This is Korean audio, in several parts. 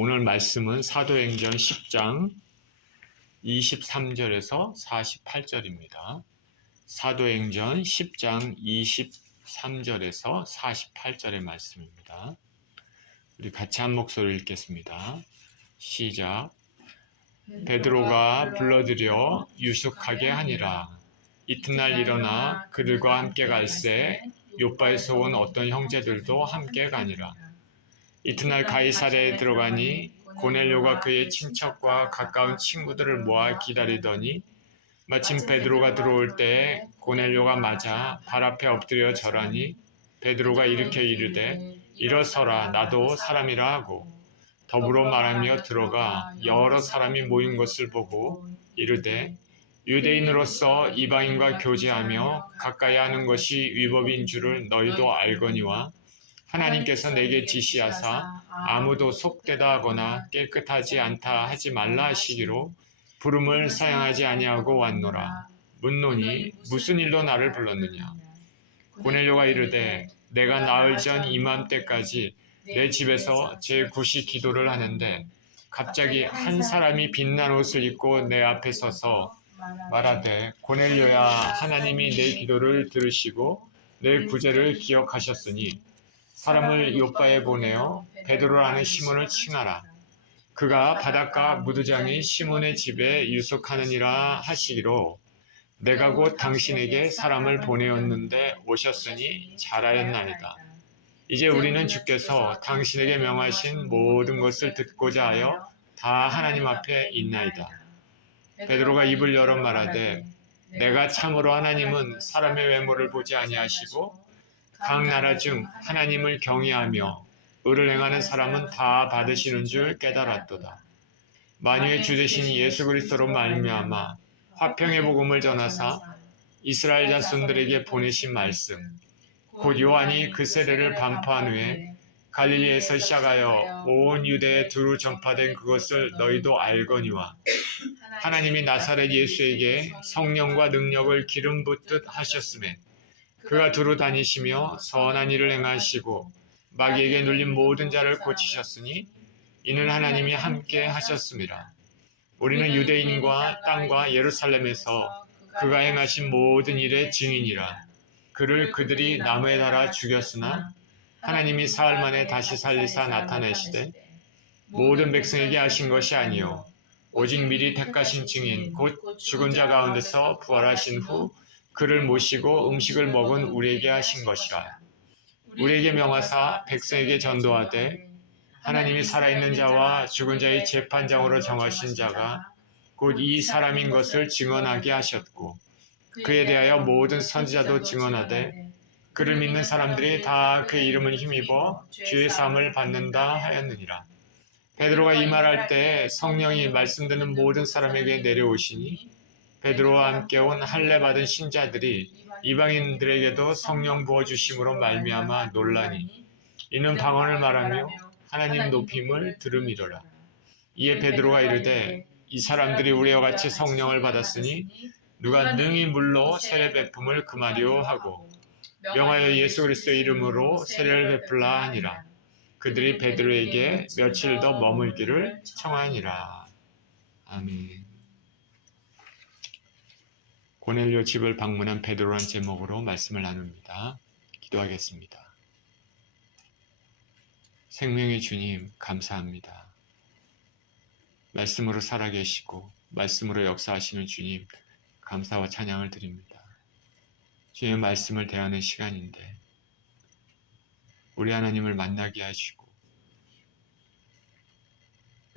오늘 말씀은 사도행전 10장 23절에서 48절입니다. 사도행전 10장 23절에서 48절의 말씀입니다. 우리 같이 한 목소리 읽겠습니다. 시작. 베드로가 불러들여 유숙하게 하니라. 이튿날 일어나 그들과 함께 갈새 요빠에서 온 어떤 형제들도 함께 가니라. 이튿날 가이사랴에 들어가니 고넬료가 그의 친척과 가까운 친구들을 모아 기다리더니 마침 베드로가 들어올 때에 고넬료가 맞아 발 앞에 엎드려 절하니 베드로가 일으켜 이르되 일어서라 나도 사람이라 하고 더불어 말하며 들어가 여러 사람이 모인 것을 보고 이르되 유대인으로서 이방인과 교제하며 가까이 하는 것이 위법인 줄을 너희도 알거니와 하나님께서 내게 지시하사 아무도 속되다 하거나 깨끗하지 않다 하지 말라 하시기로 부름을 사양하지 아니하고 왔노라. 묻노니 무슨 일로 나를 불렀느냐? 고넬료가 이르되 내가 나흘 전 이맘때까지 내 집에서 제9시 기도를 하는데 갑자기 한 사람이 빛난 옷을 입고 내 앞에 서서 말하되 고넬료야, 하나님이 내 기도를 들으시고 내 구제를 기억하셨으니 사람을 요빠에 보내어 베드로라는 시몬을 칭하라. 그가 바닷가 무두장이 시몬의 집에 유숙하느니라 하시기로 내가 곧 당신에게 사람을 보내었는데 오셨으니 잘하였나이다. 이제 우리는 주께서 당신에게 명하신 모든 것을 듣고자 하여 다 하나님 앞에 있나이다. 베드로가 입을 열어 말하되 내가 참으로 하나님은 사람의 외모를 보지 아니하시고 각 나라 중 하나님을 경외하며 의를 행하는 사람은 다 받으시는 줄 깨달았도다. 만유의 주 되신 예수 그리스도로 말미암아 화평의 복음을 전하사 이스라엘 자손들에게 보내신 말씀 곧 요한이 그 세례를 반포한 후에 갈릴리에서 시작하여 온 유대에 두루 전파된 그것을 너희도 알거니와 하나님이 나사렛 예수에게 성령과 능력을 기름 붓듯 하셨음에 그가 두루 다니시며 선한 일을 행하시고 마귀에게 눌린 모든 자를 고치셨으니 이는 하나님이 함께 하셨습니다. 우리는 유대인과 땅과 예루살렘에서 그가 행하신 모든 일의 증인이라. 그를 그들이 나무에 달아 죽였으나 하나님이 사흘 만에 다시 살리사 나타내시되 모든 백성에게 하신 것이 아니요 오직 미리 택하신 증인 곧 죽은 자 가운데서 부활하신 후 그를 모시고 음식을 먹은 우리에게 하신 것이라. 우리에게 명하사 백성에게 전도하되 하나님이 살아있는 자와 죽은 자의 재판장으로 정하신 자가 곧 이 사람인 것을 증언하게 하셨고 그에 대하여 모든 선지자도 증언하되 그를 믿는 사람들이 다 그의 이름을 힘입어 죄의 사함을 받는다 하였느니라. 베드로가 이 말할 때 성령이 말씀 듣는 모든 사람에게 내려오시니 베드로와 함께 온 할례 받은 신자들이 이방인들에게도 성령 부어주심으로 말미암아 놀라니 이는 방언을 말하며 하나님 높임을 들음이로라. 이에 베드로가 이르되 이 사람들이 우리와 같이 성령을 받았으니 누가 능히 물로 세례 베품을 금하리오 하고 명하여 예수 그리스도의 이름으로 세례를 베풀라 하니라. 그들이 베드로에게 며칠 더 머물기를 청하니라. 아멘. 고넬료 집을 방문한 베드로란 제목으로 말씀을 나눕니다. 기도하겠습니다. 생명의 주님, 감사합니다. 말씀으로 살아계시고 말씀으로 역사하시는 주님, 감사와 찬양을 드립니다. 주의 말씀을 대하는 시간인데 우리 하나님을 만나게 하시고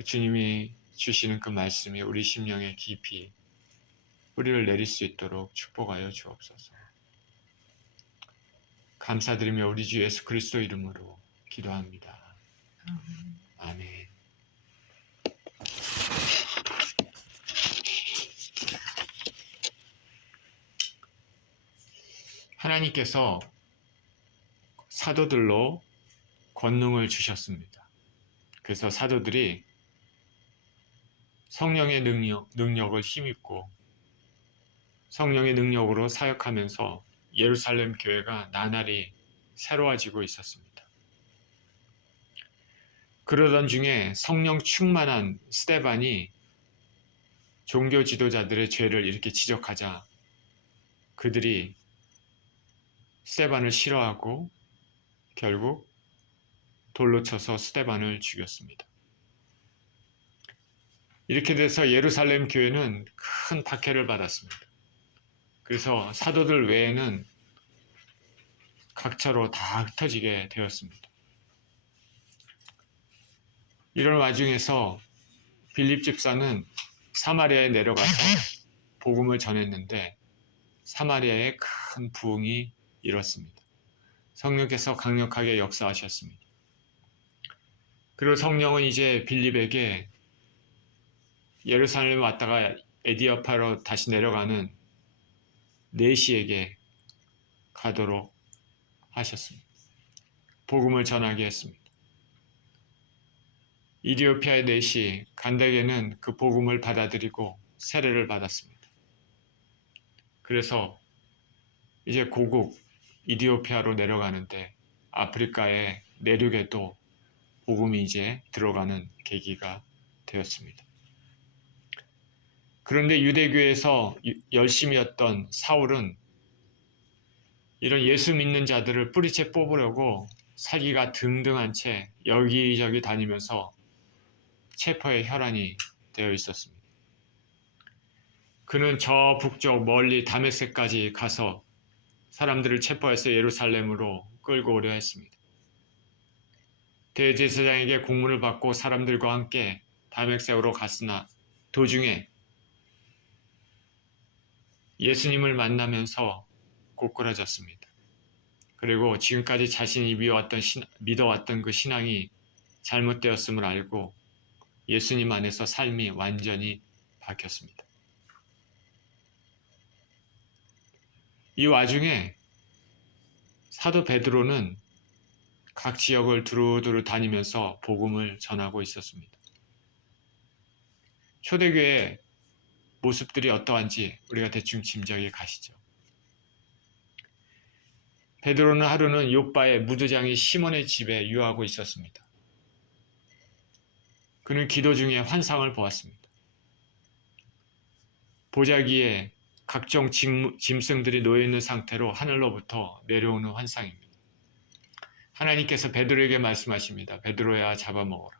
주님이 주시는 그 말씀이 우리 심령에 깊이 뿌리를 내릴 수 있도록 축복하여 주옵소서. 감사드리며 우리 주 예수 그리스도 이름으로 기도합니다. 아멘. 하나님께서 사도들로 권능을 주셨습니다. 그래서 사도들이 성령의 능력을 힘입고 성령의 능력으로 사역하면서 예루살렘 교회가 나날이 새로워지고 있었습니다. 그러던 중에 성령 충만한 스데반이 종교 지도자들의 죄를 이렇게 지적하자 그들이 스데반을 싫어하고 결국 돌로 쳐서 스데반을 죽였습니다. 이렇게 돼서 예루살렘 교회는 큰 박해를 받았습니다. 그래서 사도들 외에는 각처로 다 흩어지게 되었습니다. 이런 와중에서 빌립 집사는 사마리아에 내려가서 복음을 전했는데 사마리아에 큰 부흥이 일었습니다. 성령께서 강력하게 역사하셨습니다. 그리고 성령은 이제 빌립에게 예루살렘에 왔다가 에디오파로 다시 내려가는 네시에게 가도록 하셨습니다. 복음을 전하게 했습니다. 이디오피아의 네시 간다게는 그 복음을 받아들이고 세례를 받았습니다. 그래서 이제 고국 이디오피아로 내려가는데 아프리카의 내륙에도 복음이 이제 들어가는 계기가 되었습니다. 그런데 유대교에서 열심히 했던 사울은 이런 예수 믿는 자들을 뿌리채 뽑으려고 사기가 등등한 채 여기저기 다니면서 체포의 혈안이 되어 있었습니다. 그는 저 북쪽 멀리 다메섹까지 가서 사람들을 체포해서 예루살렘으로 끌고 오려 했습니다. 대제사장에게 공문을 받고 사람들과 함께 다메섹으로 갔으나 도중에 예수님을 만나면서 고꾸라졌습니다. 그리고 지금까지 자신이 믿어왔던 그 신앙이 잘못되었음을 알고 예수님 안에서 삶이 완전히 바뀌었습니다. 이 와중에 사도 베드로는 각 지역을 두루두루 다니면서 복음을 전하고 있었습니다. 초대교회 모습들이 어떠한지 우리가 대충 짐작이 가시죠. 베드로는 하루는 욥바의 무드장이 시몬의 집에 유하고 있었습니다. 그는 기도 중에 환상을 보았습니다. 보자기에 각종 짐승들이 놓여있는 상태로 하늘로부터 내려오는 환상입니다. 하나님께서 베드로에게 말씀하십니다. 베드로야 잡아먹어라.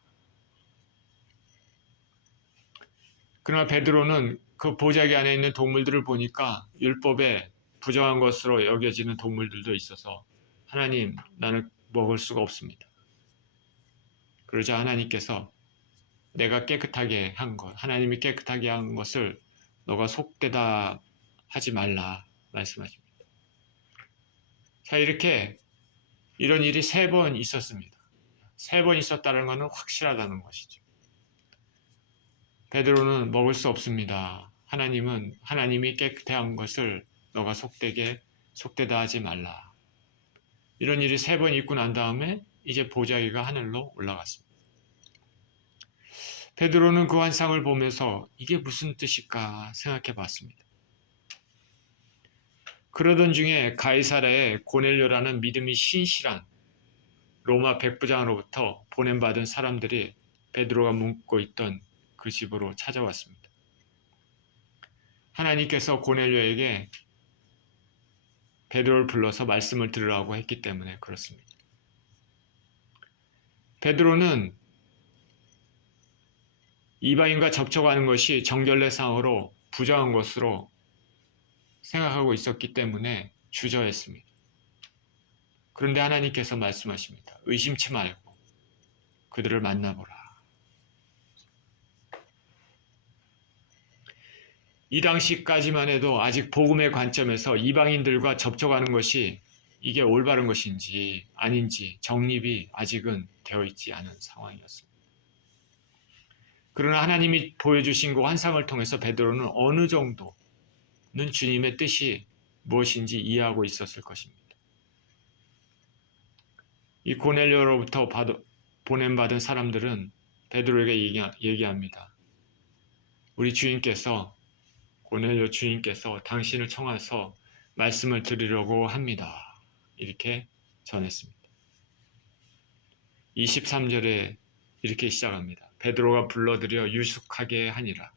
그러나 베드로는 그 보자기 안에 있는 동물들을 보니까 율법에 부정한 것으로 여겨지는 동물들도 있어서 하나님, 나는 먹을 수가 없습니다. 그러자 하나님께서 내가 깨끗하게 한 것, 하나님이 깨끗하게 한 것을 너가 속되다 하지 말라 말씀하십니다. 자, 이렇게 이런 일이 3번 있었습니다. 3번 있었다는 것은 확실하다는 것이죠. 베드로는 먹을 수 없습니다. 하나님이 깨끗해 한 것을 너가 속되다 하지 말라. 이런 일이 3번 있고 난 다음에 이제 보자기가 하늘로 올라갔습니다. 베드로는 그 환상을 보면서 이게 무슨 뜻일까 생각해 봤습니다. 그러던 중에 가이사랴에 고넬료라는 믿음이 신실한 로마 백부장으로부터 보냄받은 사람들이 베드로가 묵고 있던 그 집으로 찾아왔습니다. 하나님께서 고넬료에게 베드로를 불러서 말씀을 들으라고 했기 때문에 그렇습니다. 베드로는 이방인과 접촉하는 것이 정결례상으로 부정한 것으로 생각하고 있었기 때문에 주저했습니다. 그런데 하나님께서 말씀하십니다. 의심치 말고 그들을 만나보라. 이 당시까지만 해도 아직 복음의 관점에서 이방인들과 접촉하는 것이 이게 올바른 것인지 아닌지 정립이 아직은 되어 있지 않은 상황이었습니다. 그러나 하나님이 보여주신 그 환상을 통해서 베드로는 어느 정도는 주님의 뜻이 무엇인지 이해하고 있었을 것입니다. 이 고넬료로부터 보냄받은 사람들은 베드로에게 얘기합니다. 우리 주인께서 고넬료 주인께서 당신을 청하서 말씀을 드리려고 합니다. 이렇게 전했습니다. 23절에 이렇게 시작합니다. 베드로가 불러들여 유숙하게 하니라.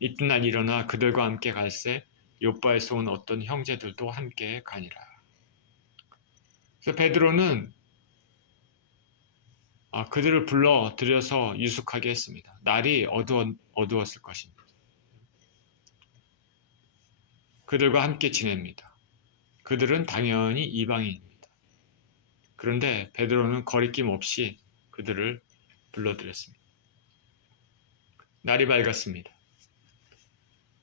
이튿날 일어나 그들과 함께 갈새 요바에서 온 어떤 형제들도 함께 가니라. 그래서 베드로는 그들을 불러들여서 유숙하게 했습니다. 날이 어두웠을 것입니다. 그들과 함께 지냅니다. 그들은 당연히 이방인입니다. 그런데 베드로는 거리낌 없이 그들을 불러들였습니다. 날이 밝았습니다.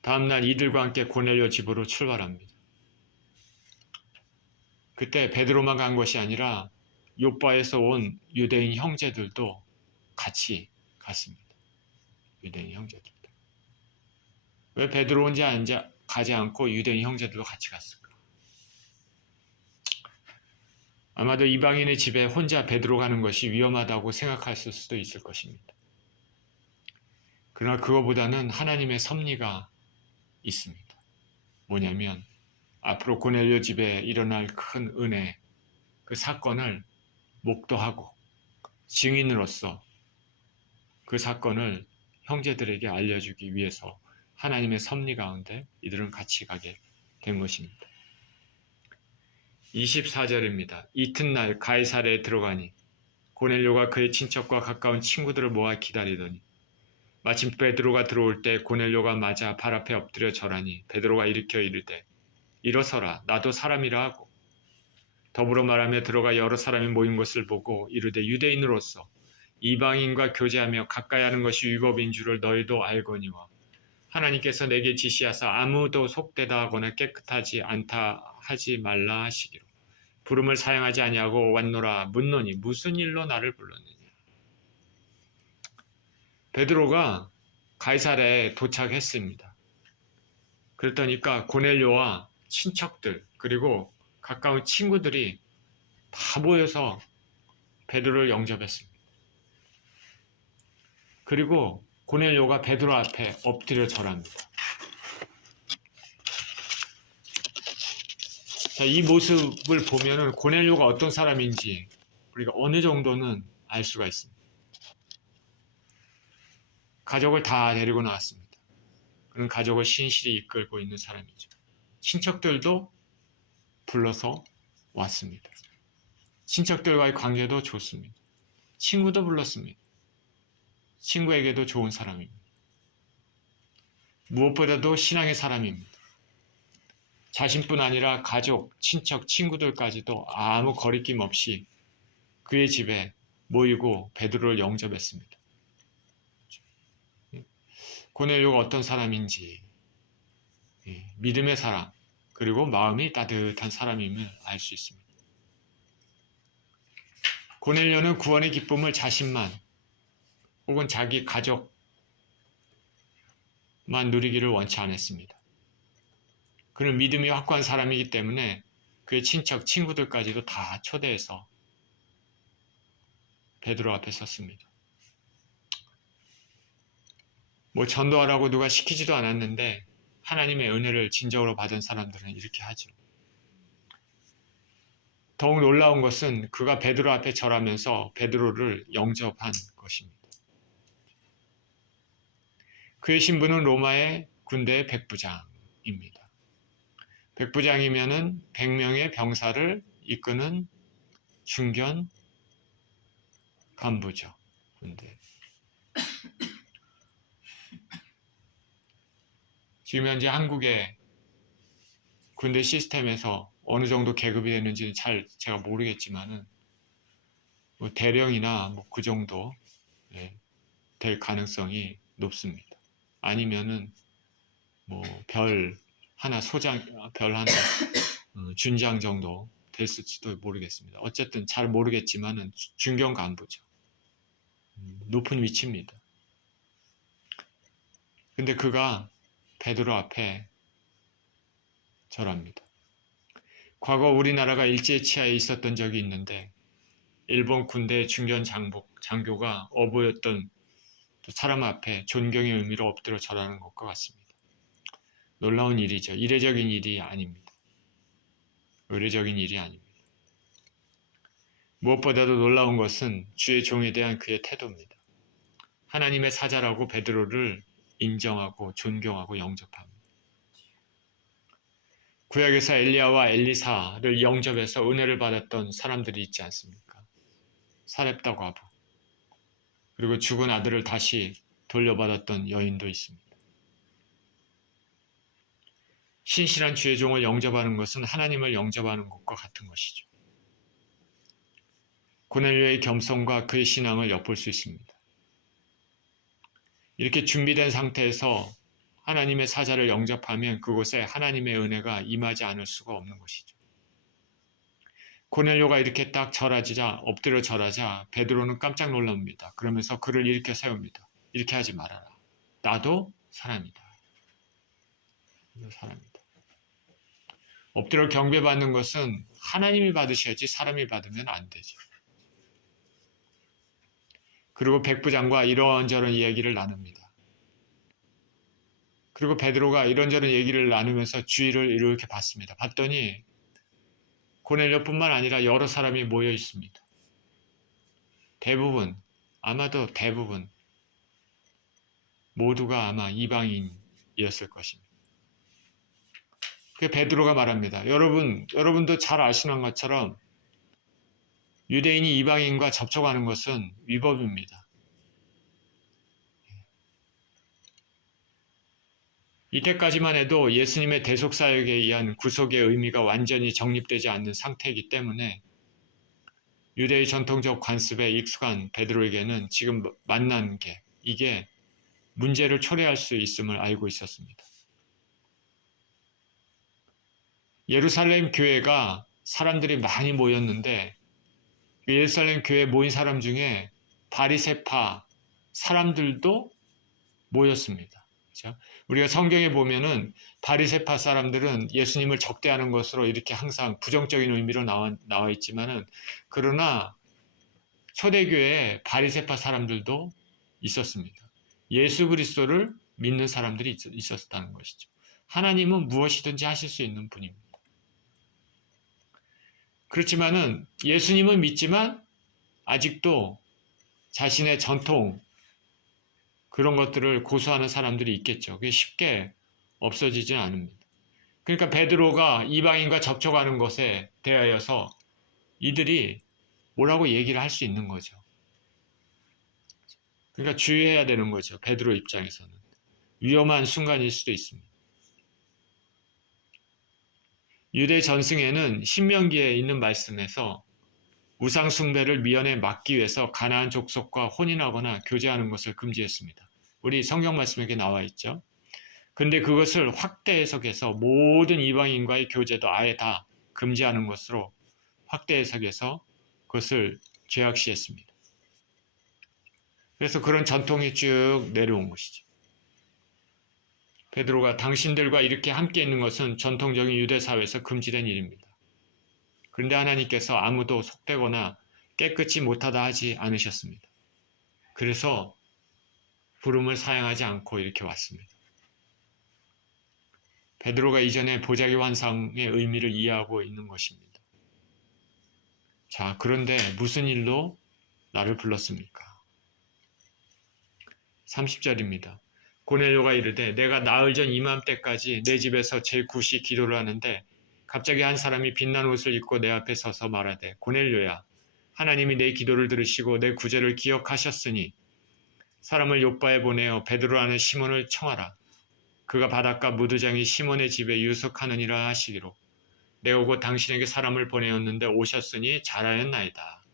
다음날 이들과 함께 고넬료 집으로 출발합니다. 그때 베드로만 간 것이 아니라 요바에서 온 유대인 형제들도 같이 갔습니다. 유대인 형제들도. 왜 베드로 혼자 가지 않고 유대인 형제들도 같이 갔을까? 아마도 이방인의 집에 혼자 베드로 가는 것이 위험하다고 생각했을 수도 있을 것입니다. 그러나 그거보다는 하나님의 섭리가 있습니다. 뭐냐면 앞으로 고넬료 집에 일어날 큰 은혜, 그 사건을 목도하고 증인으로서 그 사건을 형제들에게 알려주기 위해서 하나님의 섭리 가운데 이들은 같이 가게 된 것입니다. 24절입니다. 이튿날 가이사랴에 들어가니 고넬료가 그의 친척과 가까운 친구들을 모아 기다리더니 마침 베드로가 들어올 때 고넬료가 맞아 발 앞에 엎드려 절하니 베드로가 일으켜 이르되 일어서라 나도 사람이라 하고 더불어 말하며 들어가 여러 사람이 모인 것을 보고 이르되 유대인으로서 이방인과 교제하며 가까이 하는 것이 율법인 줄을 너희도 알거니와 하나님께서 내게 지시하사 아무도 속되다 하거나 깨끗하지 않다 하지 말라 하시기로 부름을 사용하지 아니하고 왔노라 묻노니 무슨 일로 나를 불렀느냐. 베드로가 가이사랴에 도착했습니다. 그랬더니까 고넬료와 친척들 그리고 가까운 친구들이 다 모여서 베드로를 영접했습니다. 그리고 고넬료가 베드로 앞에 엎드려 절합니다. 자, 이 모습을 보면은 고넬료가 어떤 사람인지 우리가 어느 정도는 알 수가 있습니다. 가족을 다 데리고 나왔습니다. 그는 가족을 신실히 이끌고 있는 사람이죠. 친척들도 불러서 왔습니다. 친척들과의 관계도 좋습니다. 친구도 불렀습니다. 친구에게도 좋은 사람입니다. 무엇보다도 신앙의 사람입니다. 자신뿐 아니라 가족, 친척, 친구들까지도 아무 거리낌 없이 그의 집에 모이고 베드로를 영접했습니다. 고넬료가 어떤 사람인지 믿음의 사람 그리고 마음이 따뜻한 사람임을 알 수 있습니다. 고넬료는 구원의 기쁨을 자신만 혹은 자기 가족만 누리기를 원치 않았습니다. 그는 믿음이 확고한 사람이기 때문에 그의 친척, 친구들까지도 다 초대해서 베드로 앞에 섰습니다. 전도하라고 누가 시키지도 않았는데 하나님의 은혜를 진정으로 받은 사람들은 이렇게 하죠. 더욱 놀라운 것은 그가 베드로 앞에 절하면서 베드로를 영접한 것입니다. 그의 신분은 로마의 군대의 백부장입니다. 백부장이면은 100명의 병사를 이끄는 중견 간부죠. 군대. 지금 현재 한국의 군대 시스템에서 어느 정도 계급이 되는지는 제가 모르겠지만은 대령이나 그 정도 될 가능성이 높습니다. 아니면은 별 하나 준장 정도 됐을지도 모르겠습니다. 어쨌든 잘 모르겠지만은 중견 간부죠. 높은 위치입니다. 근데 그가 베드로 앞에 절합니다. 과거 우리나라가 일제치하에 있었던 적이 있는데 일본 군대 중견 장교가 어부였던 사람 앞에 존경의 의미로 엎드려 절하는 것과 같습니다. 놀라운 일이죠. 이례적인 일이 아닙니다. 의례적인 일이 아닙니다. 무엇보다도 놀라운 것은 주의 종에 대한 그의 태도입니다. 하나님의 사자라고 베드로를 인정하고 존경하고 영접합니다. 구약에서 엘리야와 엘리사를 영접해서 은혜를 받았던 사람들이 있지 않습니까? 사렙다 과부, 그리고 죽은 아들을 다시 돌려받았던 여인도 있습니다. 신실한 주의 종을 영접하는 것은 하나님을 영접하는 것과 같은 것이죠. 고넬료의 겸손과 그의 신앙을 엿볼 수 있습니다. 이렇게 준비된 상태에서 하나님의 사자를 영접하면 그곳에 하나님의 은혜가 임하지 않을 수가 없는 것이죠. 고넬료가 이렇게 딱 엎드려 절하자 베드로는 깜짝 놀랍니다. 그러면서 그를 일으켜 세웁니다. 이렇게 하지 말아라. 나도 사람이다. 나도 사람이다. 엎드려 경배받는 것은 하나님이 받으셔야지 사람이 받으면 안 되죠. 그리고 백부장과 이런저런 이야기를 나눕니다. 그리고 베드로가 이런저런 얘기를 나누면서 주의를 이렇게 봤습니다. 봤더니 고넬료뿐만 아니라 여러 사람이 모여 있습니다. 아마도 대부분 모두가 아마 이방인이었을 것입니다. 그 베드로가 말합니다. 여러분도 잘 아시는 것처럼 유대인이 이방인과 접촉하는 것은 위법입니다. 이때까지만 해도 예수님의 대속사역에 의한 구속의 의미가 완전히 정립되지 않는 상태이기 때문에 유대의 전통적 관습에 익숙한 베드로에게는 지금 만난 이게 문제를 초래할 수 있음을 알고 있었습니다. 예루살렘 교회가 사람들이 많이 모였는데 예루살렘 교회에 모인 사람 중에 바리새파 사람들도 모였습니다. 그렇죠? 우리가 성경에 보면은 바리새파 사람들은 예수님을 적대하는 것으로 이렇게 항상 부정적인 의미로 나와 있지만은 그러나 초대교회에 바리새파 사람들도 있었습니다. 예수 그리스도를 믿는 사람들이 있었다는 것이죠. 하나님은 무엇이든지 하실 수 있는 분입니다. 그렇지만은 예수님은 믿지만 아직도 자신의 전통 그런 것들을 고수하는 사람들이 있겠죠. 그게 쉽게 없어지지는 않습니다. 그러니까 베드로가 이방인과 접촉하는 것에 대하여서 이들이 뭐라고 얘기를 할 수 있는 거죠. 그러니까 주의해야 되는 거죠. 베드로 입장에서는. 위험한 순간일 수도 있습니다. 유대 전승에는 신명기에 있는 말씀에서 우상 숭배를 미연에 막기 위해서 가나안 족속과 혼인하거나 교제하는 것을 금지했습니다. 우리 성경 말씀에 나와 있죠. 근데 그것을 확대 해석해서 모든 이방인과의 교제도 아예 다 금지하는 것으로 확대 해석해서 그것을 죄악시했습니다. 그래서 그런 전통이 쭉 내려온 것이죠. 베드로가 당신들과 이렇게 함께 있는 것은 전통적인 유대 사회에서 금지된 일입니다. 그런데 하나님께서 아무도 속되거나 깨끗이 못하다 하지 않으셨습니다. 그래서 부름을 사양하지 않고 이렇게 왔습니다. 베드로가 이전에 보자기 환상의 의미를 이해하고 있는 것입니다. 자, 그런데 무슨 일로 나를 불렀습니까? 30절입니다. 고넬료가 이르되 내가 나흘 전 이맘때까지 내 집에서 제9시 기도를 하는데 갑자기 한 사람이 빛난 옷을 입고 내 앞에 서서 말하되 고넬료야 하나님이 내 기도를 들으시고 내 구제를 기억하셨으니 사람을 욥바에 보내어 베드로라는 시몬을 청하라. 그가 바닷가 무두장이 시몬의 집에 유숙하느니라 하시기로 내가 곧 당신에게 사람을 보내었는데 오셨으니 잘하였나이다.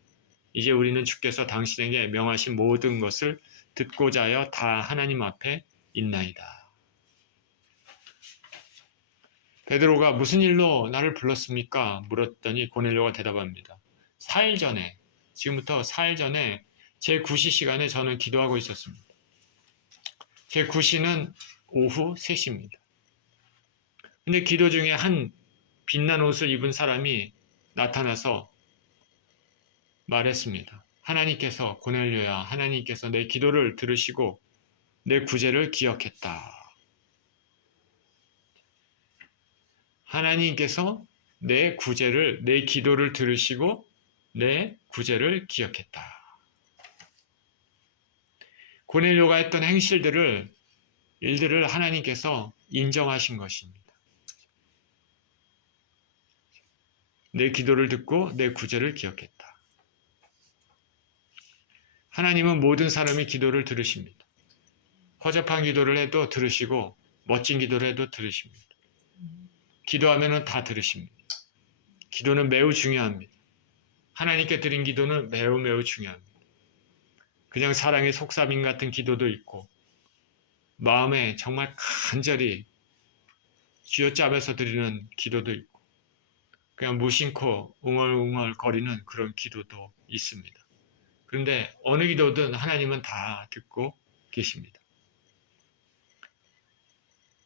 이제 우리는 주께서 당신에게 명하신 모든 것을 듣고자 하여 다 하나님 앞에 있나이다. 베드로가 무슨 일로 나를 불렀습니까? 물었더니 고넬료가 대답합니다. 4일 전에, 지금부터 4일 전에 제 9시 시간에 저는 기도하고 있었습니다. 제 9시는 오후 3시입니다. 근데 기도 중에 한 빛난 옷을 입은 사람이 나타나서 말했습니다. 하나님께서 고넬료야, 하나님께서 내 기도를 들으시고 내 구제를 기억했다. 하나님께서 내 기도를 들으시고 내 구제를 기억했다. 고넬료가 했던 일들을 하나님께서 인정하신 것입니다. 내 기도를 듣고 내 구제를 기억했다. 하나님은 모든 사람의 기도를 들으십니다. 허접한 기도를 해도 들으시고 멋진 기도를 해도 들으십니다. 기도하면 다 들으십니다. 기도는 매우 중요합니다. 하나님께 드린 기도는 매우 매우 중요합니다. 그냥 사랑의 속삭임 같은 기도도 있고 마음에 정말 간절히 쥐어짜면서 드리는 기도도 있고 그냥 무심코 웅얼웅얼 거리는 그런 기도도 있습니다. 그런데 어느 기도든 하나님은 다 듣고 계십니다.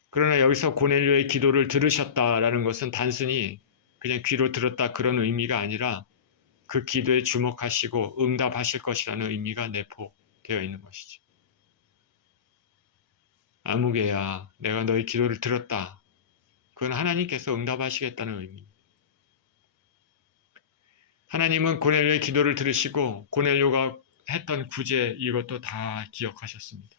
그러나 여기서 고넬료의 기도를 들으셨다라는 것은 단순히 그냥 귀로 들었다 그런 의미가 아니라 그 기도에 주목하시고 응답하실 것이라는 의미가 내포되어 있는 것이죠. 아무개야, 내가 너의 기도를 들었다. 그건 하나님께서 응답하시겠다는 의미입니다. 하나님은 고넬료의 기도를 들으시고 고넬료가 했던 구제 이것도 다 기억하셨습니다.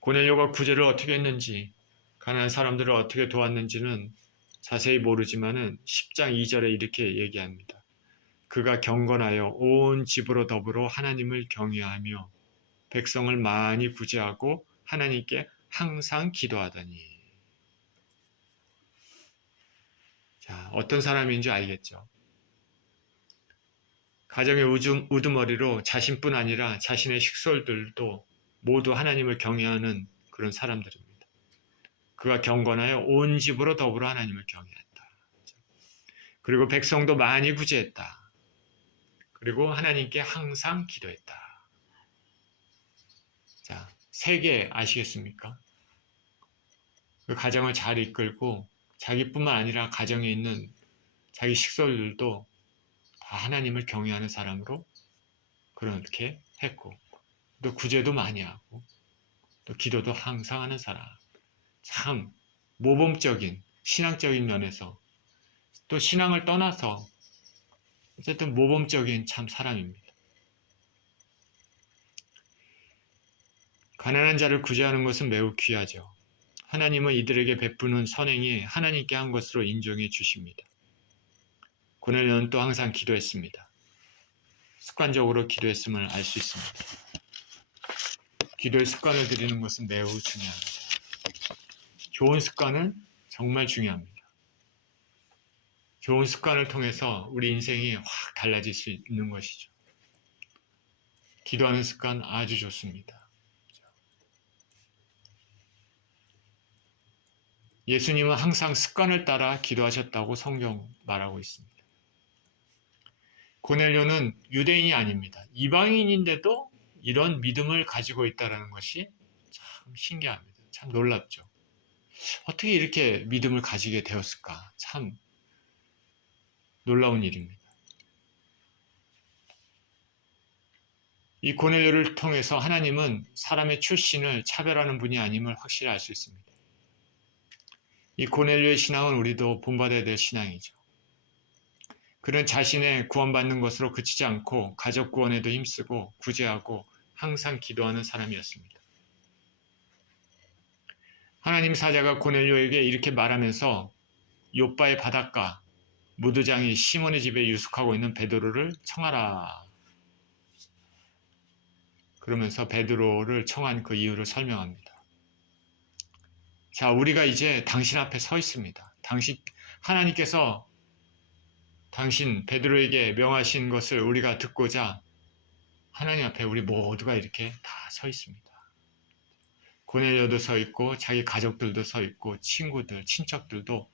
고넬료가 구제를 어떻게 했는지 가난한 사람들을 어떻게 도왔는지는 자세히 모르지만은 10장 2절에 이렇게 얘기합니다. 그가 경건하여 온 집으로 더불어 하나님을 경외하며 백성을 많이 구제하고 하나님께 항상 기도하더니. 자, 어떤 사람인지 알겠죠? 가정의 우두머리로 자신뿐 아니라 자신의 식솔들도 모두 하나님을 경외하는 그런 사람들입니다. 그가 경건하여 온 집으로 더불어 하나님을 경외했다. 그리고 백성도 많이 구제했다. 그리고 하나님께 항상 기도했다. 자, 세 개 아시겠습니까? 그 가정을 잘 이끌고 자기뿐만 아니라 가정에 있는 자기 식솔들도 다 하나님을 경외하는 사람으로 그렇게 했고 또 구제도 많이 하고 또 기도도 항상 하는 사람. 참 모범적인 신앙적인 면에서 또 신앙을 떠나서 어쨌든 모범적인 참 사람입니다. 가난한 자를 구제하는 것은 매우 귀하죠. 하나님은 이들에게 베푸는 선행이 하나님께 한 것으로 인정해 주십니다. 고넬료는 또 항상 기도했습니다. 습관적으로 기도했음을 알 수 있습니다. 기도의 습관을 들이는 것은 매우 중요합니다. 좋은 습관은 정말 중요합니다. 좋은 습관을 통해서 우리 인생이 확 달라질 수 있는 것이죠. 기도하는 습관 아주 좋습니다. 예수님은 항상 습관을 따라 기도하셨다고 성경 말하고 있습니다. 고넬료는 유대인이 아닙니다. 이방인인데도 이런 믿음을 가지고 있다는 것이 참 신기합니다. 참 놀랍죠. 어떻게 이렇게 믿음을 가지게 되었을까? 참 놀라운 일입니다. 이 고넬료를 통해서 하나님은 사람의 출신을 차별하는 분이 아님을 확실히 알 수 있습니다. 이 고넬료의 신앙은 우리도 본받아야 될 신앙이죠. 그는 자신의 구원받는 것으로 그치지 않고 가족 구원에도 힘쓰고 구제하고 항상 기도하는 사람이었습니다. 하나님 사자가 고넬료에게 이렇게 말하면서 욥바의 바닷가 무두장이 시몬의 집에 유숙하고 있는 베드로를 청하라. 그러면서 베드로를 청한 그 이유를 설명합니다. 자, 우리가 이제 당신 앞에 서 있습니다. 하나님께서 당신 베드로에게 명하신 것을 우리가 듣고자 하나님 앞에 우리 모두가 이렇게 다 서 있습니다. 고넬료도 서 있고 자기 가족들도 서 있고 친구들, 친척들도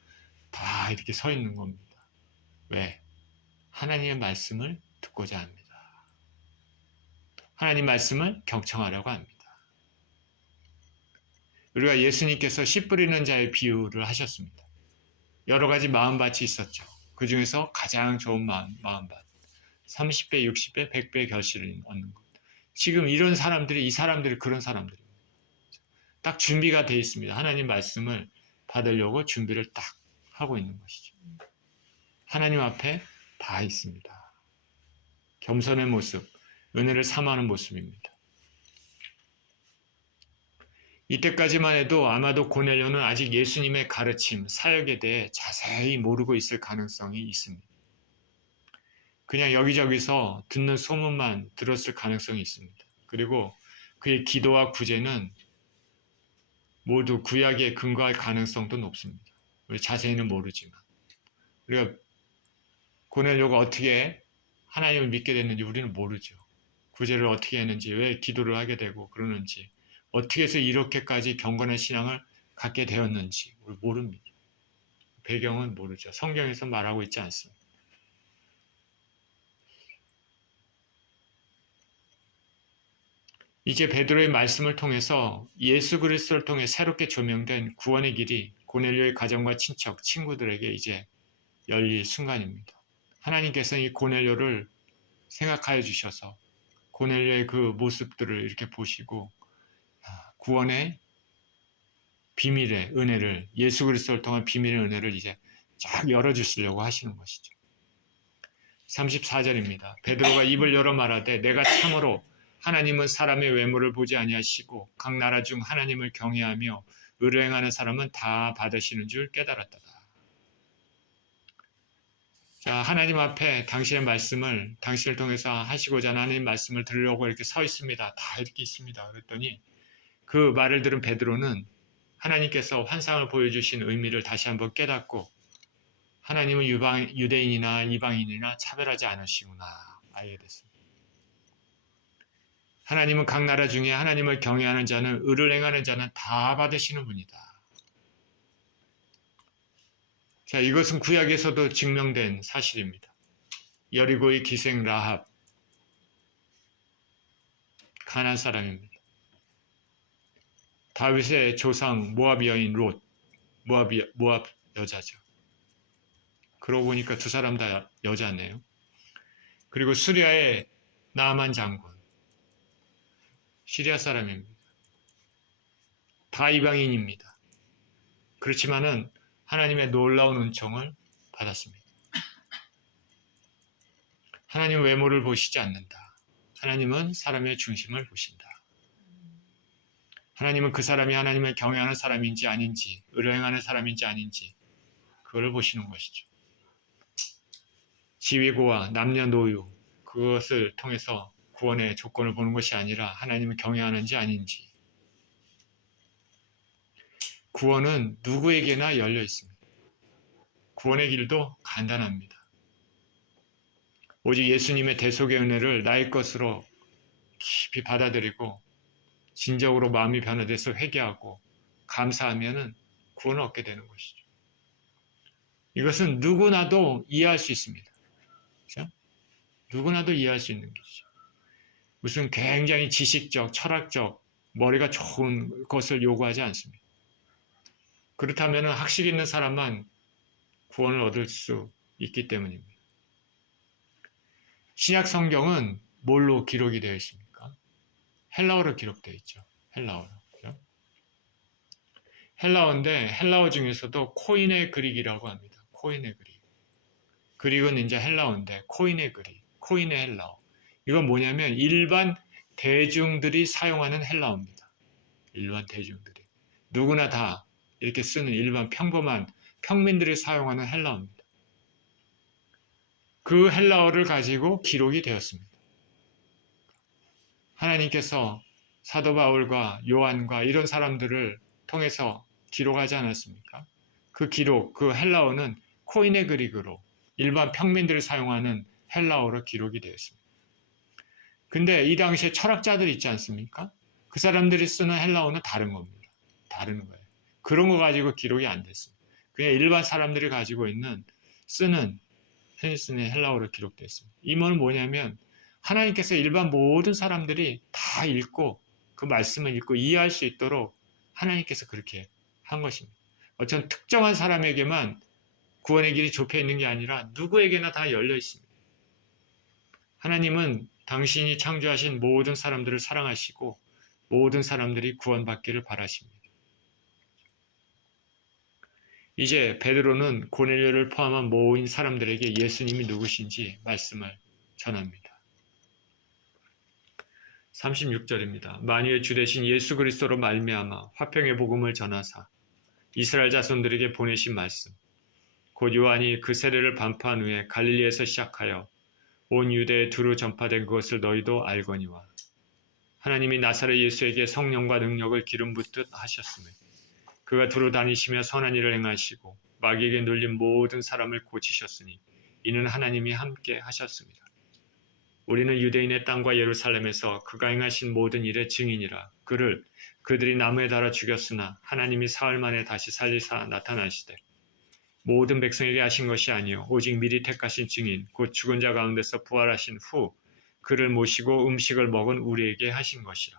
다 이렇게 서 있는 겁니다. 왜? 하나님의 말씀을 듣고자 합니다. 하나님 말씀을 경청하려고 합니다. 우리가 예수님께서 씨 뿌리는 자의 비유를 하셨습니다. 여러 가지 마음밭이 있었죠. 그 중에서 가장 좋은 마음밭. 30배, 60배, 100배의 결실을 얻는 것. 지금 이 사람들이 그런 사람들입니다. 딱 준비가 되어 있습니다. 하나님 말씀을 받으려고 준비를 딱 하고 있는 것이죠. 하나님 앞에 다 있습니다. 겸손의 모습, 은혜를 사모하는 모습입니다. 이때까지만 해도 아마도 고넬료는 아직 예수님의 가르침, 사역에 대해 자세히 모르고 있을 가능성이 있습니다. 그냥 여기저기서 듣는 소문만 들었을 가능성이 있습니다. 그리고 그의 기도와 구제는 모두 구약에 근거할 가능성도 높습니다. 우리 자세히는 모르지만. 우리가 고넬료가 어떻게 하나님을 믿게 됐는지 우리는 모르죠. 구제를 어떻게 했는지, 왜 기도를 하게 되고 그러는지, 어떻게 해서 이렇게까지 경건한 신앙을 갖게 되었는지 우리 모릅니다. 배경은 모르죠. 성경에서 말하고 있지 않습니다. 이제 베드로의 말씀을 통해서 예수 그리스도를 통해 새롭게 조명된 구원의 길이 고넬료의 가정과 친척, 친구들에게 이제 열릴 순간입니다. 하나님께서는 이 고넬료를 생각하여 주셔서 고넬료의 그 모습들을 이렇게 보시고 구원의 비밀의 은혜를, 예수 그리스도를 통한 비밀의 은혜를 이제 쫙 열어주시려고 하시는 것이죠. 34절입니다. 베드로가 입을 열어 말하되 내가 참으로 하나님은 사람의 외모를 보지 아니하시고 각 나라 중 하나님을 경외하며 의를 행하는 사람은 다 받으시는 줄 깨달았다. 자, 하나님 앞에 당신의 말씀을 당신을 통해서 하시고자 하는 하나님 말씀을 들으려고 이렇게 서 있습니다. 다 이렇게 있습니다. 그랬더니 그 말을 들은 베드로는 하나님께서 환상을 보여주신 의미를 다시 한번 깨닫고 하나님은 유대인이나 이방인이나 차별하지 않으시구나 알게 됐습니다. 하나님은 각 나라 중에 하나님을 경외하는 자는, 의를 행하는 자는 다 받으시는 분이다. 자, 이것은 구약에서도 증명된 사실입니다. 여리고의 기생 라합, 가나안 사람입니다. 다윗의 조상 모압 여인 롯, 모압 여자죠. 그러고 보니까 두 사람 다 여자네요. 그리고 수리아의 나아만 장군, 시리아 사람입니다. 다 이방인입니다. 그렇지만은 하나님의 놀라운 은총을 받았습니다. 하나님은 외모를 보시지 않는다. 하나님은 사람의 중심을 보신다. 하나님은 그 사람이 하나님을 경외하는 사람인지 아닌지, 의를 행하는 사람인지 아닌지 그걸 보시는 것이죠. 지위고와 남녀노유 그것을 통해서 구원의 조건을 보는 것이 아니라 하나님을 경외하는지 아닌지. 구원은 누구에게나 열려 있습니다. 구원의 길도 간단합니다. 오직 예수님의 대속의 은혜를 나의 것으로 깊이 받아들이고 진정으로 마음이 변화돼서 회개하고 감사하면은 구원을 얻게 되는 것이죠. 이것은 누구나도 이해할 수 있습니다. 그렇죠? 누구나도 이해할 수 있는 것이죠. 무슨 굉장히 지식적, 철학적, 머리가 좋은 것을 요구하지 않습니다. 그렇다면 학식 있는 사람만 구원을 얻을 수 있기 때문입니다. 신약 성경은 뭘로 기록이 되어 있습니까? 헬라어로 기록되어 있죠. 헬라어로. 그렇죠? 헬라어인데 헬라어 중에서도 코인의 그릭이라고 합니다. 코인의 그릭. 그릭은 이제 헬라어인데 코인의 그릭, 코인의 헬라어. 이건 뭐냐면 일반 대중들이 사용하는 헬라어입니다. 일반 대중들이. 누구나 다 이렇게 쓰는 일반 평범한 평민들이 사용하는 헬라어입니다. 그 헬라어를 가지고 기록이 되었습니다. 하나님께서 사도 바울과 요한과 이런 사람들을 통해서 기록하지 않았습니까? 그 기록, 그 헬라어는 코인의 그릭으로 일반 평민들이 사용하는 헬라어로 기록이 되었습니다. 근데 이 당시에 철학자들 있지 않습니까? 그 사람들이 쓰는 헬라어는 다른 겁니다. 다른 거예요. 그런 거 가지고 기록이 안 됐습니다. 그냥 일반 사람들이 가지고 있는 쓰는 헤니슨의 헬라어로 기록됐습니다. 이 말은 뭐냐면 하나님께서 일반 모든 사람들이 다 읽고 그 말씀을 읽고 이해할 수 있도록 하나님께서 그렇게 한 것입니다. 어떤 특정한 사람에게만 구원의 길이 좁혀 있는 게 아니라 누구에게나 다 열려 있습니다. 하나님은 당신이 창조하신 모든 사람들을 사랑하시고 모든 사람들이 구원받기를 바라십니다. 이제 베드로는 고넬료를 포함한 모인 사람들에게 예수님이 누구신지 말씀을 전합니다. 36절입니다. 만유의 주 되신 예수 그리스도로 말미암아 화평의 복음을 전하사 이스라엘 자손들에게 보내신 말씀, 곧 요한이 그 세례를 반포한 후에 갈릴리에서 시작하여 온 유대에 두루 전파된 그것을 너희도 알거니와 하나님이 나사렛 예수에게 성령과 능력을 기름 붓듯 하셨으며 그가 두루 다니시며 선한 일을 행하시고 마귀에게 눌린 모든 사람을 고치셨으니 이는 하나님이 함께 하셨습니다. 우리는 유대인의 땅과 예루살렘에서 그가 행하신 모든 일의 증인이라. 그를 그들이 나무에 달아 죽였으나 하나님이 사흘 만에 다시 살리사 나타나시되 모든 백성에게 하신 것이 아니요 오직 미리 택하신 증인 곧 죽은 자 가운데서 부활하신 후 그를 모시고 음식을 먹은 우리에게 하신 것이라.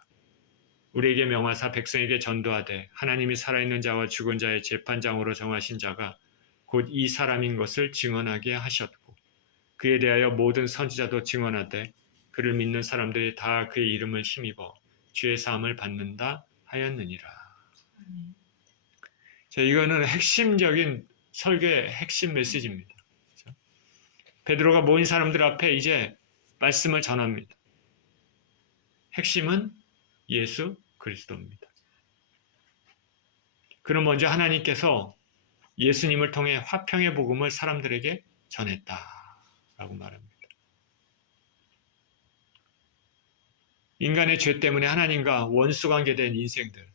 우리에게 명하사 백성에게 전도하되 하나님이 살아있는 자와 죽은 자의 재판장으로 정하신 자가 곧 이 사람인 것을 증언하게 하셨고 그에 대하여 모든 선지자도 증언하되 그를 믿는 사람들이 다 그의 이름을 힘입어 죄의 사함을 받는다 하였느니라. 자, 이거는 핵심적인 설교의 핵심 메시지입니다. 베드로가 모인 사람들 앞에 이제 말씀을 전합니다. 핵심은 예수 그리스도입니다. 그는 먼저 하나님께서 예수님을 통해 화평의 복음을 사람들에게 전했다라고 말합니다. 인간의 죄 때문에 하나님과 원수관계된 인생들,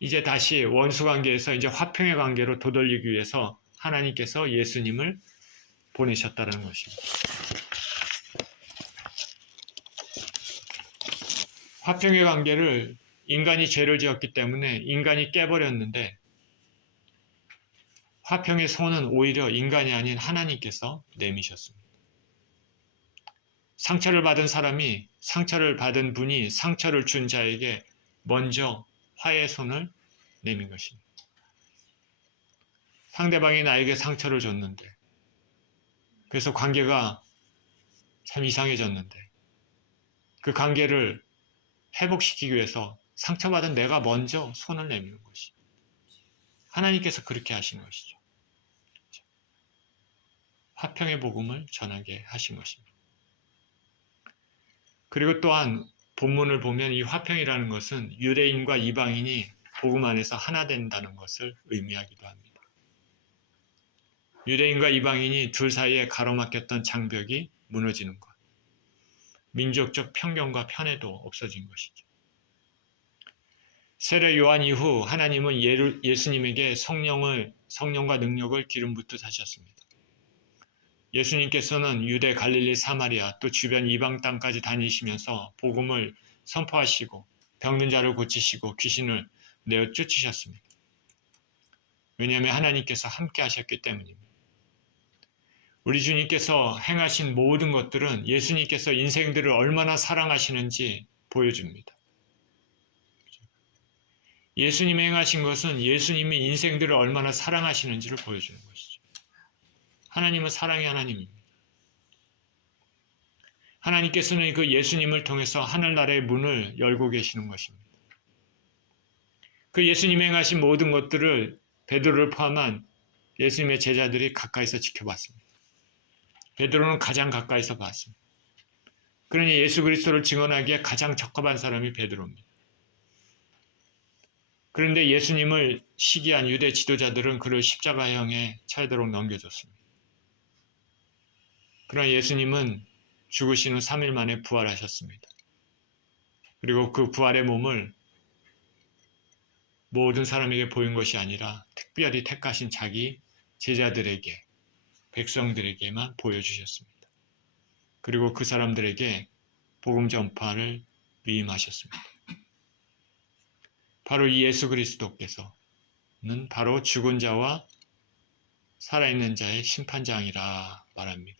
이제 다시 원수관계에서 이제 화평의 관계로 도돌리기 위해서 하나님께서 예수님을 보내셨다는 것입니다. 화평의 관계를 인간이 죄를 지었기 때문에 인간이 깨버렸는데 화평의 손은 오히려 인간이 아닌 하나님께서 내미셨습니다. 상처를 받은 사람이 상처를 받은 분이 상처를 준 자에게 먼저 화해의 손을 내민 것입니다. 상대방이 나에게 상처를 줬는데 그래서 관계가 참 이상해졌는데 그 관계를 회복시키기 위해서 상처받은 내가 먼저 손을 내미는 것이 하나님께서 그렇게 하신 것이죠. 화평의 복음을 전하게 하신 것입니다. 그리고 또한 본문을 보면 이 화평이라는 것은 유대인과 이방인이 복음 안에서 하나 된다는 것을 의미하기도 합니다. 유대인과 이방인이 둘 사이에 가로막혔던 장벽이 무너지는 것, 민족적 편견과 편애도 없어진 것이죠. 세례 요한 이후 하나님은 예수님에게 성령과 능력을 기름 붓듯 하셨습니다. 예수님께서는 유대, 갈릴리, 사마리아 또 주변 이방 땅까지 다니시면서 복음을 선포하시고 병든 자를 고치시고 귀신을 내어 쫓으셨습니다. 왜냐하면 하나님께서 함께 하셨기 때문입니다. 우리 주님께서 행하신 모든 것들은 예수님께서 인생들을 얼마나 사랑하시는지 보여줍니다. 예수님이 행하신 것은 예수님이 인생들을 얼마나 사랑하시는지를 보여주는 것이죠. 하나님은 사랑의 하나님입니다. 하나님께서는 그 예수님을 통해서 하늘나라의 문을 열고 계시는 것입니다. 그 예수님이 행하신 모든 것들을 베드로를 포함한 예수님의 제자들이 가까이서 지켜봤습니다. 베드로는 가장 가까이서 봤습니다. 그러니 예수 그리스도를 증언하기에 가장 적합한 사람이 베드로입니다. 그런데 예수님을 시기한 유대 지도자들은 그를 십자가형에 처하도록 넘겨줬습니다. 그러나 예수님은 죽으신 후 3일 만에 부활하셨습니다. 그리고 그 부활의 몸을 모든 사람에게 보인 것이 아니라 특별히 택하신 자기 제자들에게, 백성들에게만 보여주셨습니다. 그리고 그 사람들에게 복음 전파를 위임하셨습니다. 바로 이 예수 그리스도께서는 바로 죽은 자와 살아있는 자의 심판장이라 말합니다.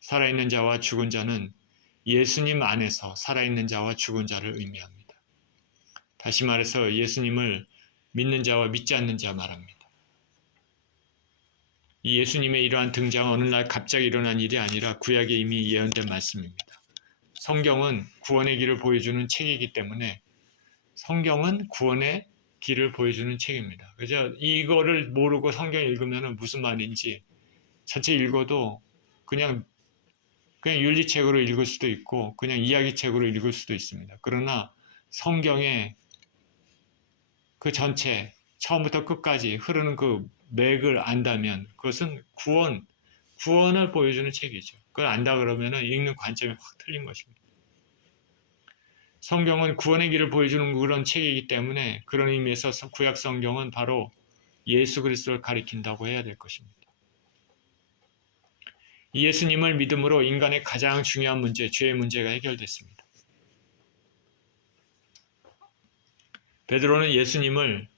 살아있는 자와 죽은 자는 예수님 안에서 살아있는 자와 죽은 자를 의미합니다. 다시 말해서 예수님을 믿는 자와 믿지 않는 자 말합니다. 이 예수님의 이러한 등장은 어느 날 갑자기 일어난 일이 아니라 구약에 이미 예언된 말씀입니다. 성경은 구원의 길을 보여주는 책이기 때문에 성경은 구원의 길을 보여주는 책입니다. 그죠? 이거를 모르고 성경 읽으면 무슨 말인지 전체 읽어도 그냥 윤리책으로 읽을 수도 있고 그냥 이야기책으로 읽을 수도 있습니다. 그러나 성경의 그 전체 처음부터 끝까지 흐르는 그 맥을 안다면 그것은 구원을 보여주는 책이죠. 그걸 안다 그러면 읽는 관점이 확 틀린 것입니다. 성경은 구원의 길을 보여주는 그런 책이기 때문에 그런 의미에서 구약 성경은 바로 예수 그리스도를 가리킨다고 해야 될 것입니다. 예수님을 믿음으로 인간의 가장 중요한 문제, 죄의 문제가 해결됐습니다. 베드로는 예수님을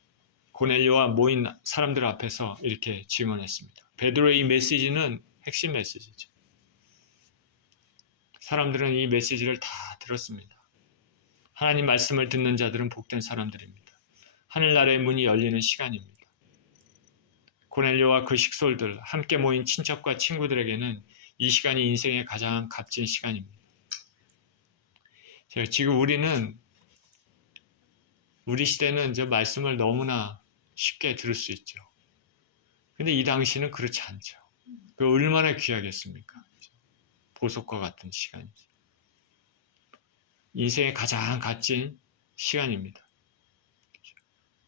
고넬료와 모인 사람들 앞에서 이렇게 증언했습니다. 베드로의 이 메시지는 핵심 메시지죠. 사람들은 이 메시지를 다 들었습니다. 하나님 말씀을 듣는 자들은 복된 사람들입니다. 하늘나라의 문이 열리는 시간입니다. 고넬료와 그 식솔들, 함께 모인 친척과 친구들에게는 이 시간이 인생의 가장 값진 시간입니다. 지금 우리 시대는 저 말씀을 너무나 쉽게 들을 수 있죠. 근데 이 당시는 그렇지 않죠. 그 얼마나 귀하겠습니까? 보석과 같은 시간이죠. 인생의 가장 값진 시간입니다.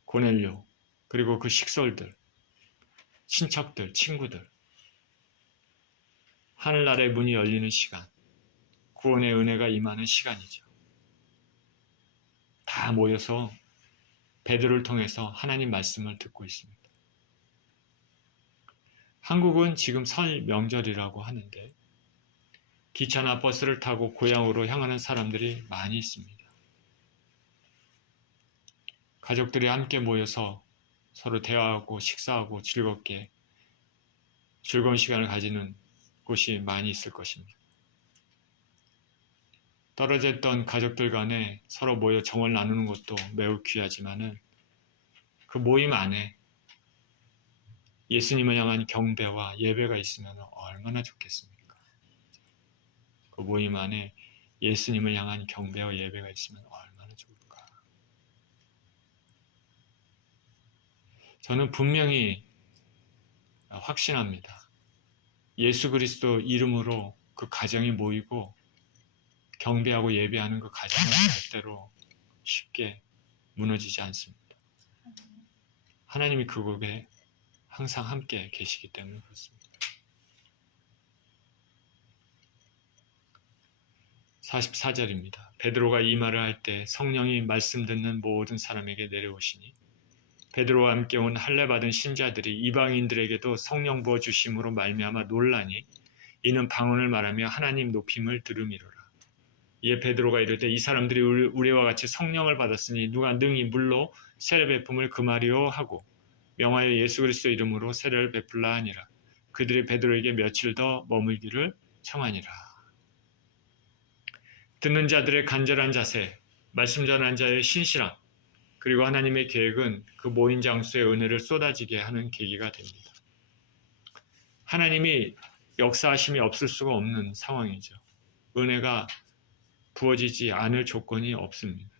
고넬료, 그리고 그 식솔들, 친척들, 친구들. 하늘나라의 문이 열리는 시간, 구원의 은혜가 임하는 시간이죠. 다 모여서 베드로를 통해서 하나님 말씀을 듣고 있습니다. 한국은 지금 설 명절이라고 하는데 기차나 버스를 타고 고향으로 향하는 사람들이 많이 있습니다. 가족들이 함께 모여서 서로 대화하고 식사하고 즐거운 시간을 가지는 곳이 많이 있을 것입니다. 떨어져 있던 가족들 간에 서로 모여 정을 나누는 것도 매우 귀하지만은 그 모임 안에 예수님을 향한 경배와 예배가 있으면 얼마나 좋겠습니까? 그 모임 안에 예수님을 향한 경배와 예배가 있으면 얼마나 좋을까? 저는 분명히 확신합니다. 예수 그리스도 이름으로 그 가정이 모이고 경배하고 예배하는 그 가정은 절대로 쉽게 무너지지 않습니다. 하나님이 그곳에 항상 함께 계시기 때문에 그렇습니다. 44절입니다. 베드로가 이 말을 할 때 성령이 말씀 듣는 모든 사람에게 내려오시니 베드로와 함께 온 할례 받은 신자들이 이방인들에게도 성령 부어 주심으로 말미암아 놀라니 이는 방언을 말하며 하나님 높임을 들음이로라. 이에 베드로가 이르되 이 사람들이 우리와 같이 성령을 받았으니 누가 능히 물로 세례 베품을 금하리요 하고 명하여 예수 그리스도 이름으로 세례를 베풀라 하니라. 그들이 베드로에게 며칠 더 머물기를 청하니라. 듣는 자들의 간절한 자세, 말씀 전한 자의 신실함, 그리고 하나님의 계획은 그 모인 장소에 은혜를 쏟아지게 하는 계기가 됩니다. 하나님이 역사하심이 없을 수가 없는 상황이죠. 은혜가 부어지지 않을 조건이 없습니다.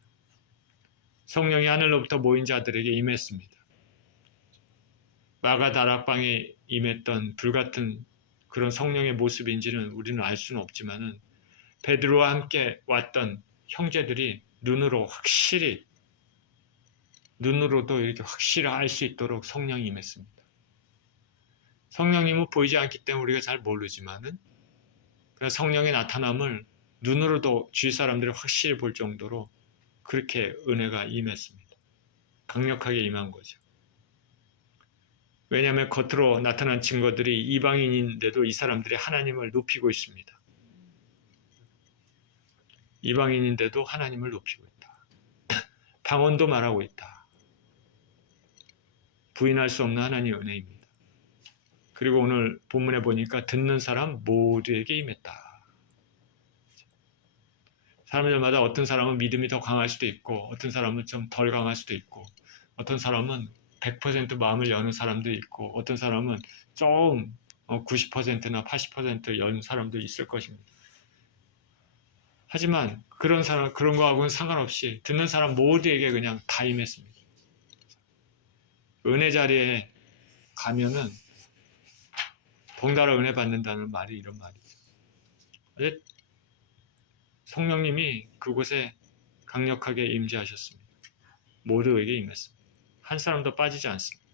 성령이 하늘로부터 모인 자들에게 임했습니다. 마가 다락방에 임했던 불같은 그런 성령의 모습인지는 우리는 알 수는 없지만은 베드로와 함께 왔던 형제들이 눈으로도 이렇게 확실히 알 수 있도록 성령이 임했습니다. 성령님은 보이지 않기 때문에 우리가 잘 모르지만은 성령의 나타남을 눈으로도 주위 사람들이 확실히 볼 정도로 그렇게 은혜가 임했습니다. 강력하게 임한 거죠. 왜냐하면 겉으로 나타난 증거들이 이방인인데도 이 사람들이 하나님을 높이고 있습니다. 이방인인데도 하나님을 높이고 있다. 방언도 말하고 있다. 부인할 수 없는 하나님의 은혜입니다. 그리고 오늘 본문에 보니까 듣는 사람 모두에게 임했다. 사람들마다 어떤 사람은 믿음이 더 강할 수도 있고 어떤 사람은 좀 덜 강할 수도 있고 어떤 사람은 100% 마음을 여는 사람도 있고 어떤 사람은 좀 90%나 80% 여는 사람도 있을 것입니다. 하지만 그런 거하고는 상관없이 듣는 사람 모두에게 그냥 다 임했습니다. 은혜 자리에 가면은 동달아 은혜 받는다는 말이 이런 말이죠. 성령님이 그곳에 강력하게 임재하셨습니다. 모두에게 임했습니다. 한 사람도 빠지지 않습니다.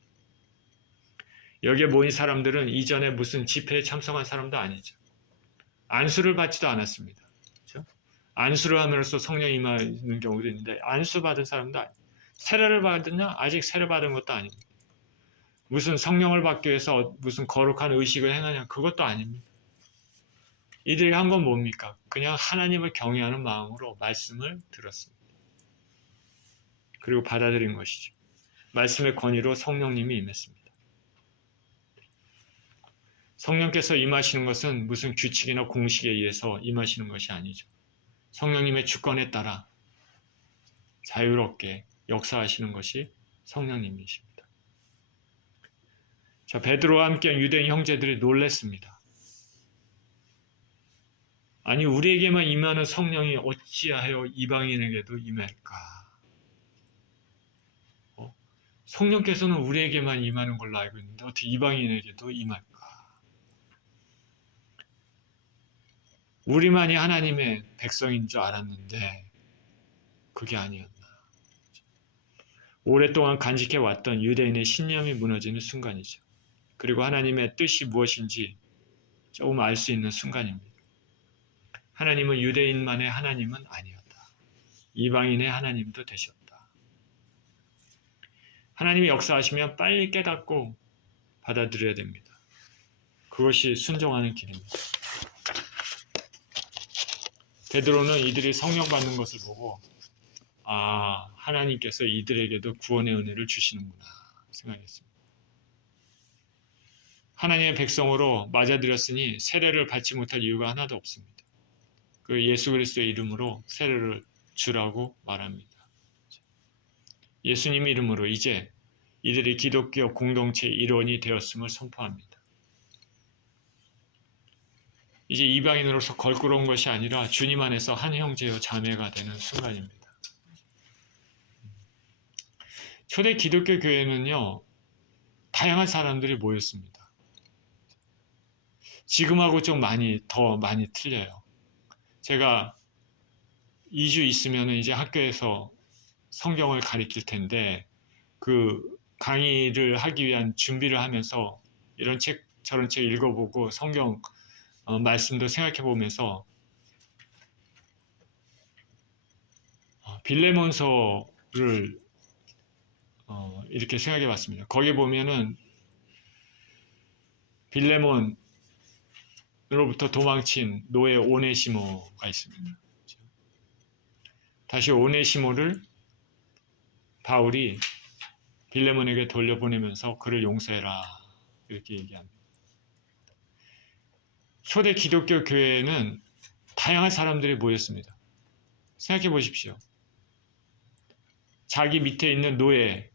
여기에 모인 사람들은 이전에 무슨 집회에 참석한 사람도 아니죠. 안수를 받지도 않았습니다. 그렇죠? 안수를 함으로써 성령이 임하는 경우도 있는데 안수 받은 사람도 아니에요. 세례를 받았냐? 아직 세례 받은 것도 아닙니다. 무슨 성령을 받기 위해서 무슨 거룩한 의식을 행하냐? 그것도 아닙니다. 이들이 한 건 뭡니까? 그냥 하나님을 경외하는 마음으로 말씀을 들었습니다. 그리고 받아들인 것이죠. 말씀의 권위로 성령님이 임했습니다. 성령께서 임하시는 것은 무슨 규칙이나 공식에 의해서 임하시는 것이 아니죠. 성령님의 주권에 따라 자유롭게 역사하시는 것이 성령님이십니다. 자, 베드로와 함께 유대인 형제들이 놀랐습니다. 아니, 우리에게만 임하는 성령이 어찌하여 이방인에게도 임할까? 성령께서는 우리에게만 임하는 걸로 알고 있는데 어떻게 이방인에게도 임할까? 우리만이 하나님의 백성인 줄 알았는데 그게 아니었나. 오랫동안 간직해왔던 유대인의 신념이 무너지는 순간이죠. 그리고 하나님의 뜻이 무엇인지 조금 알 수 있는 순간입니다. 하나님은 유대인만의 하나님은 아니었다. 이방인의 하나님도 되셨다. 하나님이 역사하시면 빨리 깨닫고 받아들여야 됩니다. 그것이 순종하는 길입니다. 베드로는 이들이 성령 받는 것을 보고 하나님께서 이들에게도 구원의 은혜를 주시는구나 생각했습니다. 하나님의 백성으로 맞아들였으니 세례를 받지 못할 이유가 하나도 없습니다. 그 예수 그리스도의 이름으로 세례를 주라고 말합니다. 예수님 이름으로 이제 이들이 기독교 공동체의 일원이 되었음을 선포합니다. 이제 이방인으로서 걸끄러운 것이 아니라 주님 안에서 한 형제요 자매가 되는 순간입니다. 초대 기독교 교회는요, 다양한 사람들이 모였습니다. 지금하고 좀 더 많이 틀려요. 제가 2주 있으면 이제 학교에서 성경을 가르칠 텐데 그 강의를 하기 위한 준비를 하면서 이런 책 저런 책 읽어보고 성경 말씀도 생각해 보면서 빌레몬서를 이렇게 생각해 봤습니다. 거기에 보면은 빌레몬으로부터 도망친 노예 오네시모가 있습니다. 다시 오네시모를 바울이 빌레몬에게 돌려보내면서 그를 용서해라 이렇게 얘기합니다. 초대 기독교 교회에는 다양한 사람들이 모였습니다. 생각해 보십시오. 자기 밑에 있는 노예뿐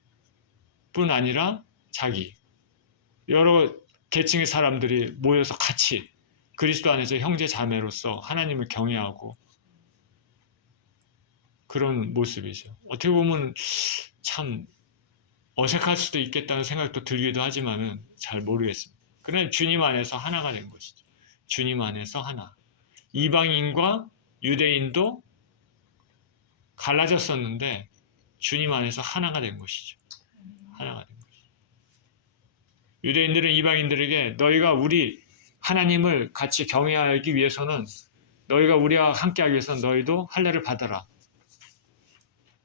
아니라 자기 여러 계층의 사람들이 모여서 같이 그리스도 안에서 형제 자매로서 하나님을 경외하고 그런 모습이죠. 어떻게 보면 참 어색할 수도 있겠다는 생각도 들기도 하지만은 잘 모르겠습니다. 그러나 주님 안에서 하나가 된 것이죠. 주님 안에서 하나. 이방인과 유대인도 갈라졌었는데 주님 안에서 하나가 된 것이죠. 하나가 된 것이죠. 유대인들은 이방인들에게 너희가 우리 하나님을 같이 경외하기 위해서는 너희가 우리와 함께하기 위해서는 너희도 할례를 받아라.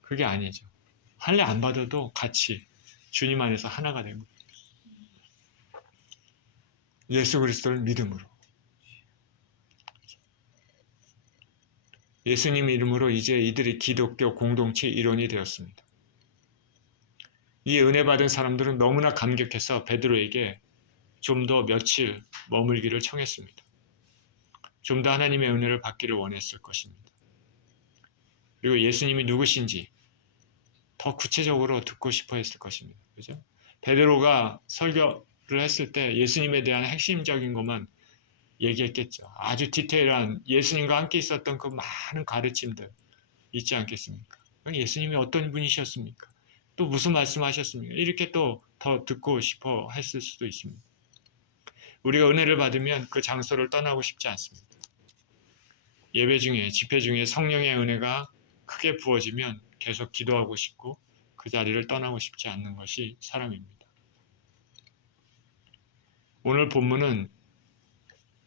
그게 아니죠. 할례 안 받아도 같이 주님 안에서 하나가 된 거예요. 예수 그리스도를 믿음으로. 예수님 이름으로 이제 이들이 기독교 공동체 일원이 되었습니다. 이 은혜 받은 사람들은 너무나 감격해서 베드로에게 좀 더 며칠 머물기를 청했습니다. 좀 더 하나님의 은혜를 받기를 원했을 것입니다. 그리고 예수님이 누구신지 더 구체적으로 듣고 싶어 했을 것입니다. 그죠? 베드로가 설교를 했을 때 예수님에 대한 핵심적인 것만 얘기했겠죠. 아주 디테일한 예수님과 함께 있었던 그 많은 가르침들 있지 않겠습니까? 예수님이 어떤 분이셨습니까? 또 무슨 말씀하셨습니까? 이렇게 또 더 듣고 싶어 했을 수도 있습니다. 우리가 은혜를 받으면 그 장소를 떠나고 싶지 않습니다. 예배 중에, 집회 중에 성령의 은혜가 크게 부어지면 계속 기도하고 싶고 그 자리를 떠나고 싶지 않는 것이 사람입니다. 오늘 본문은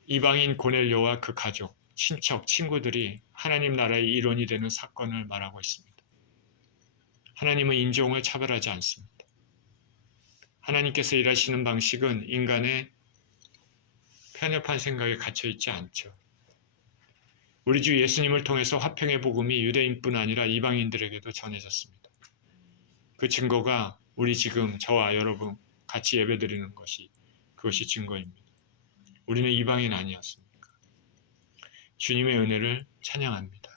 이방인 고넬료와 그 가족, 친척, 친구들이 하나님 나라의 일원이 되는 사건을 말하고 있습니다. 하나님은 인종을 차별하지 않습니다. 하나님께서 일하시는 방식은 인간의 편협한 생각에 갇혀 있지 않죠. 우리 주 예수님을 통해서 화평의 복음이 유대인뿐 아니라 이방인들에게도 전해졌습니다. 그 증거가 우리 지금 저와 여러분 같이 예배드리는 그것이 증거입니다. 우리는 이방인 아니었습니까? 주님의 은혜를 찬양합니다.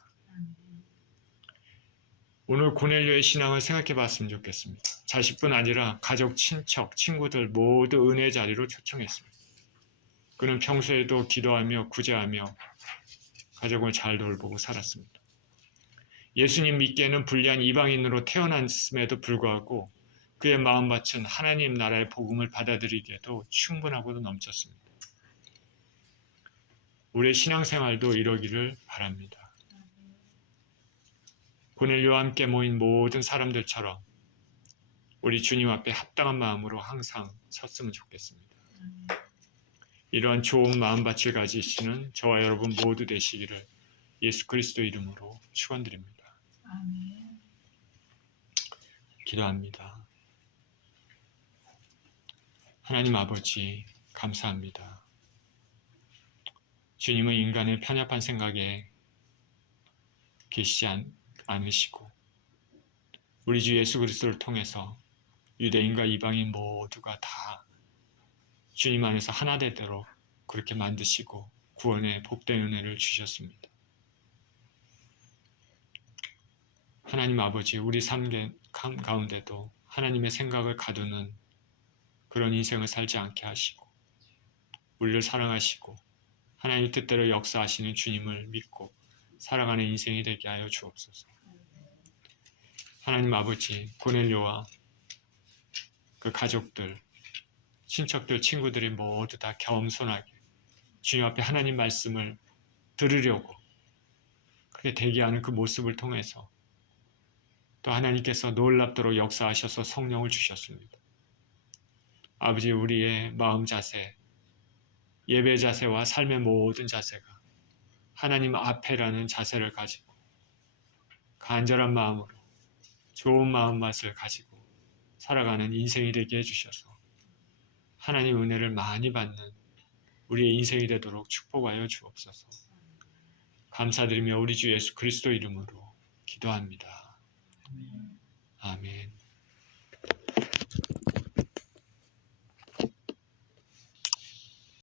오늘 고넬료의 신앙을 생각해 봤으면 좋겠습니다. 자식뿐 아니라 가족, 친척, 친구들 모두 은혜의 자리로 초청했습니다. 그는 평소에도 기도하며 구제하며 가족을 잘 돌보고 살았습니다. 예수님 믿기에는 불리한 이방인으로 태어났음에도 불구하고 그의 마음밭은 하나님 나라의 복음을 받아들이기에도 충분하고도 넘쳤습니다. 우리의 신앙생활도 이러기를 바랍니다. 고넬료와 함께 모인 모든 사람들처럼 우리 주님 앞에 합당한 마음으로 항상 섰으면 좋겠습니다. 이러한 좋은 마음밭을 가지시는 저와 여러분 모두 되시기를 예수 그리스도 이름으로 축원드립니다. 기도합니다. 하나님 아버지 감사합니다. 주님은 인간의 편협한 생각에 계시지 않으시고 우리 주 예수 그리스도를 통해서 유대인과 이방인 모두가 다 주님 안에서 하나 되도록 그렇게 만드시고 구원의 복된 은혜를 주셨습니다. 하나님 아버지 우리 삶 가운데도 하나님의 생각을 가두는 그런 인생을 살지 않게 하시고 우리를 사랑하시고 하나님의 뜻대로 역사하시는 주님을 믿고 살아가는 인생이 되게 하여 주옵소서. 하나님 아버지 고넬료와 그 가족들, 친척들, 친구들이 모두 다 겸손하게 주님 앞에 하나님 말씀을 들으려고 그렇게 대기하는 그 모습을 통해서 또 하나님께서 놀랍도록 역사하셔서 성령을 주셨습니다. 아버지 우리의 마음 자세, 예배 자세와 삶의 모든 자세가 하나님 앞에라는 자세를 가지고 간절한 마음으로 좋은 마음맛을 가지고 살아가는 인생이 되게 해주셔서 하나님 은혜를 많이 받는 우리의 인생이 되도록 축복하여 주옵소서. 감사드리며 우리 주 예수 그리스도 이름으로 기도합니다. 아멘.